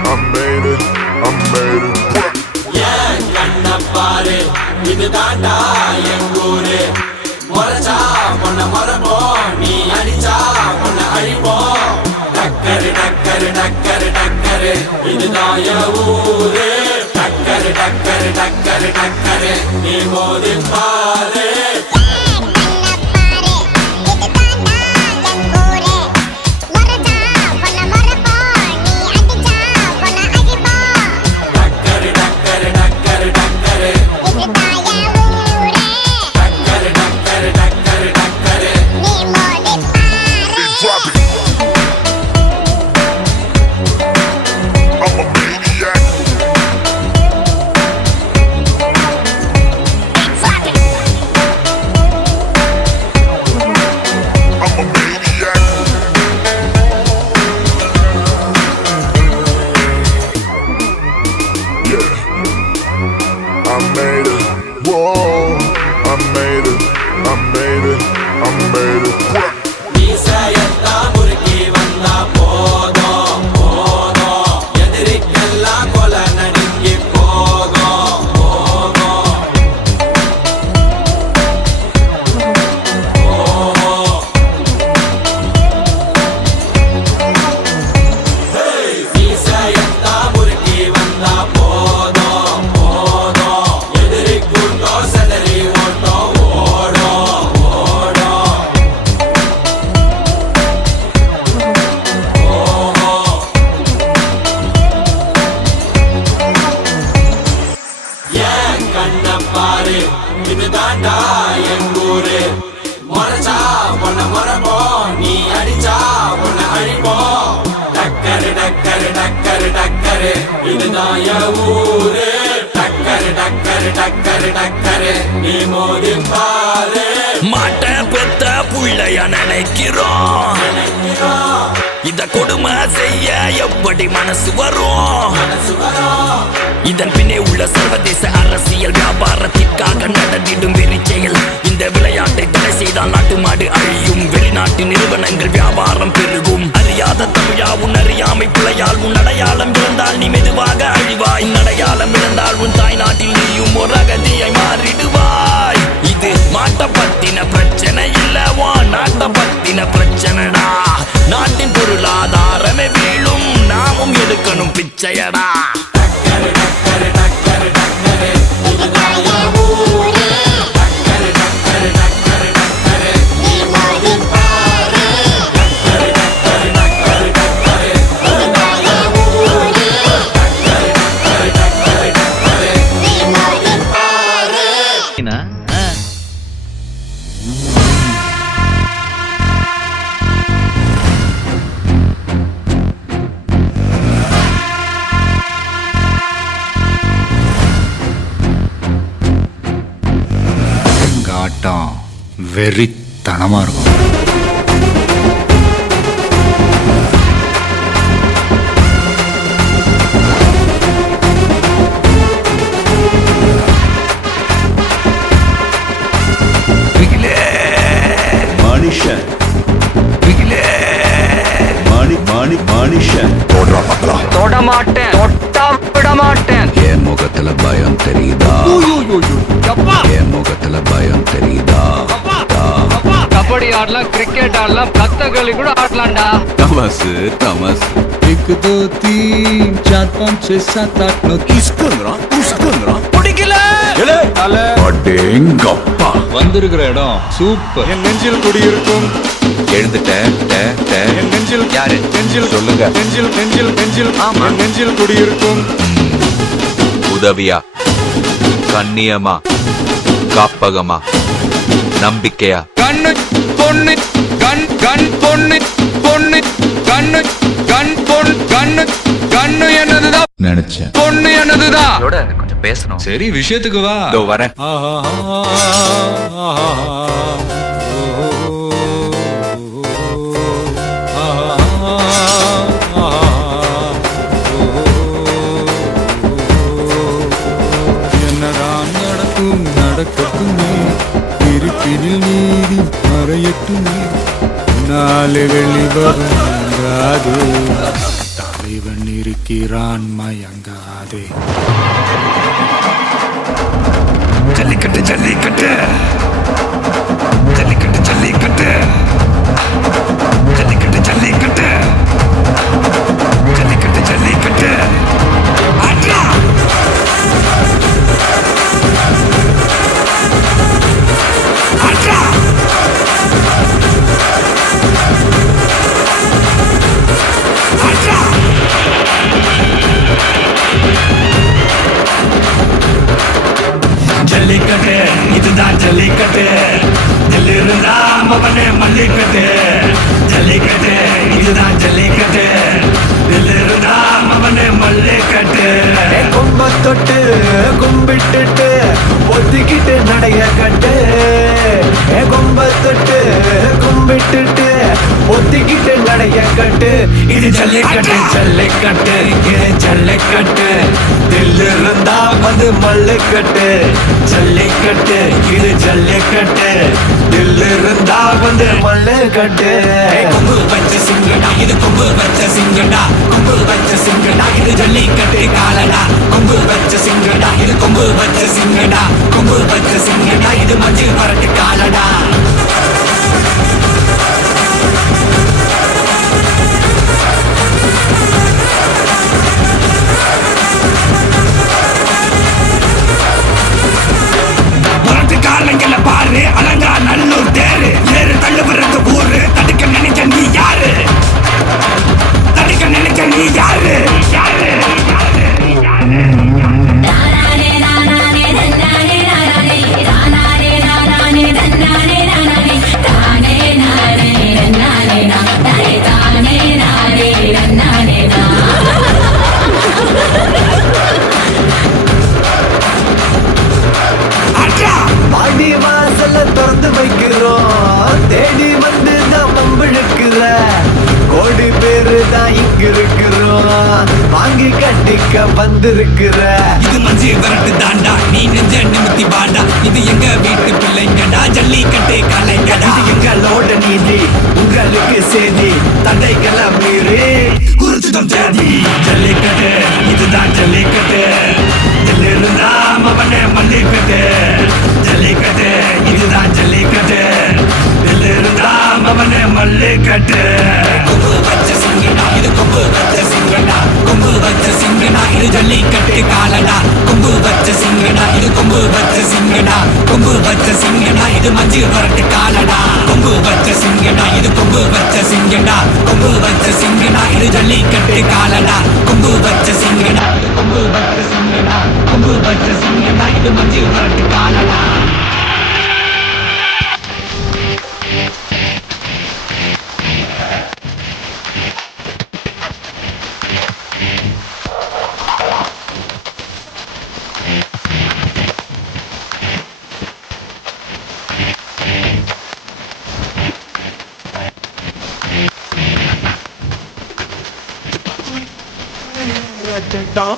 I made it, I made it. Yeah, kanna paare idu daanda engure moracha monna morabo nee adicha monna alipo takkare takkare takkare takkare idu daaya oore takkare takkare takkare takkare nee modin paare மாட்ட பெத்த புள்ளைய நினைக்கிறோம் இத கொடுமை செய்ய எப்படி மனசு வரும் இதன் பின்னே உள்ள சர்வதேச அரசியல் வியாபாரத்திற்காக நடந்திடும் வெறிச்செயல் இந்த விளையாட்டை தடை செய்தால் நாட்டு மாடு அழியும் வெளிநாட்டு நிறுவனங்கள் வியாபாரம் பெருகும் அறியாத தமிழா உன் அறியாமை பிழையால் உன் அடையாளம் இழந்தால் நீ மெதுவாக அழிவாய் அடையாளம் இழந்தால் உன் தாய் நாட்டில் நீயும் ஒரு அகதியை மாறிடுவாய் இது மாட்ட பத்தின பிரச்சனை இல்லவா நாட்ட பத்தின பிரச்சனைடா நாட்டின் பொருளாதாரமே வீழும் நாமும் எடுக்கணும் பிச்சையடா வெறித்தனமா இருக்கும். மனுஷன் மனுஷன் தொட மாட்டேன் தொட்டா விட மாட்டேன் என் முகத்துல பயம் தெரியுதா என் முகத்துல பயம் தெரியுதா கபடி ஆடலாம் கிரிக்கெட் ஆடலாம் கத்தகளி கூட ஆடலாம்டா தமசு தமசு एक दो तीन चार पाँच छह सात आठ नौ பிடிக்கல அடேங்கப்பா வந்திருக்கிற இடம் சூப்பர். என் நெஞ்சில் குடியிருக்கும் எழுந்துட்டேன் என் நெஞ்சில் யாரு நெஞ்சில் சொல்லுங்க நெஞ்சில் நெஞ்சில் நெஞ்சில் ஆமா. என் நெஞ்சில் குடியிருக்கும் உதவியா கண்ணியமா காப்பகமா நம்பிக்கையா கண்ணு பொண்ணு கண் கண் பொண்ணு பொண்ணு கண்ணு கண் பொண்ணு கண்ணு கண்ணு என்னதுதான் நினைச்சேன். பொண்ணு என்னதுதான் கொஞ்சம் பேசணும் சரி விஷயத்துக்கு வா. இதோ வரேன் என்னதான் நடக்கும் நடக்கட்டுமே இருப்பினில் நீதி மறையட்டுமே நாளை வெளிவரும் தலைவன் இருக்கிறான் மயங்காதே. ஜல்லிக்கட்டு ஜல்லிக்கட்டு ஜல்லிக்கட்டு ஜல்லிக்கட்டு ஜல்லிக்கட்டு ஜல்லிக்கட்டு ஜல்லிக்கட்டு ஜல்லிக்கட்டு ஆட்ரா ஆட்ரா ஆட்ரா ஜல்லிக்கட்டு இதுதான் ஜல்லிக்கட்டு தில்லிருந்தா மவனே மல்லிக்கட்டு ஜல்லிக்கட்டு இதுதான் ஜல்லிக்கட்டு தில்லிருந்தா மவனே மல்லிக்கட்டு கும்ப தொட்டு கும்பிட்டுட்டு ஒத்திக்கிட்டு நடைய கட்டு கும்ப தொட்டு கும்பிட்டுட்டு ஒத்திக்கிட்டு நடைய கட்டு இது ஜல்லிக்கட்டு ஜல்லிக்கட்டு இது ஜல்லிக்கட்டு தில்லிருந்தா வந்து மல்லுக்கட்டு ஜல்லிக்கட்டு இது ஜல்லிக்கட்டு தில்லிருந்தா வந்து மல்லுக்கட்டு கொம்பு வச்ச சிங்கடா இது கொம்பு வச்ச சிங்கடா கொம்பு வச்ச சிங்கடா இது ஜல்லிக்கட்டு காலடா கொம்பு வச்ச சிங்கடா இது கொம்பு வச்ச சிங்கடா கொம்பு வச்ச சிங்கடா இது மஞ்சள் வரட்டு காலடா வரட்டு காலங்கள பாரு அலங்கா நல்லூர் தேரு ஏறு தள்ளு விடுறது ஊரு தடுக்க நினைக்க நீ யாரு தடுக்க நினைக்க நீ யாரு யாரு பாடி வாசல்ல திறந்து வைக்கிறோம் தேடி வந்து தான் பம்பிழுக்கிற கோடி பேரு தான் இங்க இருக்கிறோம் வாங்கி கட்டிக்க வந்திருக்கிற இது மஞ்சி வரட்டு தாண்டா நீ நெஞ்ச நிமித்தி பாண்டா இது எங்க வீட்டு பிள்ளைங்கடா ஜல்லிக்கட்டு கலைங்கடா இது எங்களோட நீதி உங்களுக்கு செய்தி தடைகளை மீறி குறிச்சுதம் தேதி ஜல்லிக்கட்டு இதுதான் ஜல்லிக்கட்டு தில்லிருந்தா மவனே மல்லிக்கட்டு ஜல்லிக்கட்டு இதுதான் ஜல்லிக்கட்டு தில்லிருந்தா மவனே மல்லிக்கட்டு கொம்பு வச்ச சிங்கடா இது கொம்பு வச்ச சிங்கடா கொம்பு வச்ச சிங்கடா இது ஜல்லிக்கட்டு காலடா கொம்பு வச்ச சிங்கடா இது கொம்பு வச்ச சிங்கடா கொம்பு வச்ச சிங்கடா இது மஞ்சள் வரட்டு காலடா கொம்பு வச்ச சிங்கடா இது கொம்பு வச்ச சிங்கடா கொம்பு வச்ச சிங்கடா இது ஜல்லிக்கட்டு காலடா கொம்பு வச்ச சிங்கடா இது கொம்பு வச்ச சிங்கடா கொம்பு வச்ச சிங்கடா இது மஞ்சள் வரட்டு காலடா ரச்சட்டம்